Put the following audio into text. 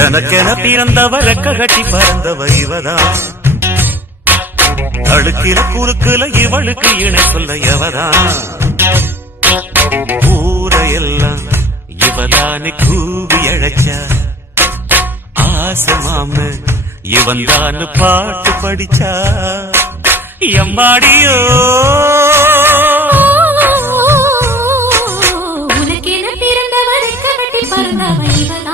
எனக்கென பிறந்தவ ரெக்க கட்டி பறந்தவ இவதான் அழுக்கில குறுக்குல இவளுக்கு இணை சொல்ல எவதான் ஊரையெல்லாம் இவதானே கூவி அழைச்சா ஆசமாம இவன் தான் பாட்டு படிச்சா எம்மாடியோ உனக்கென பிறந்தவரை கட்டி பறந்தவ இவதான்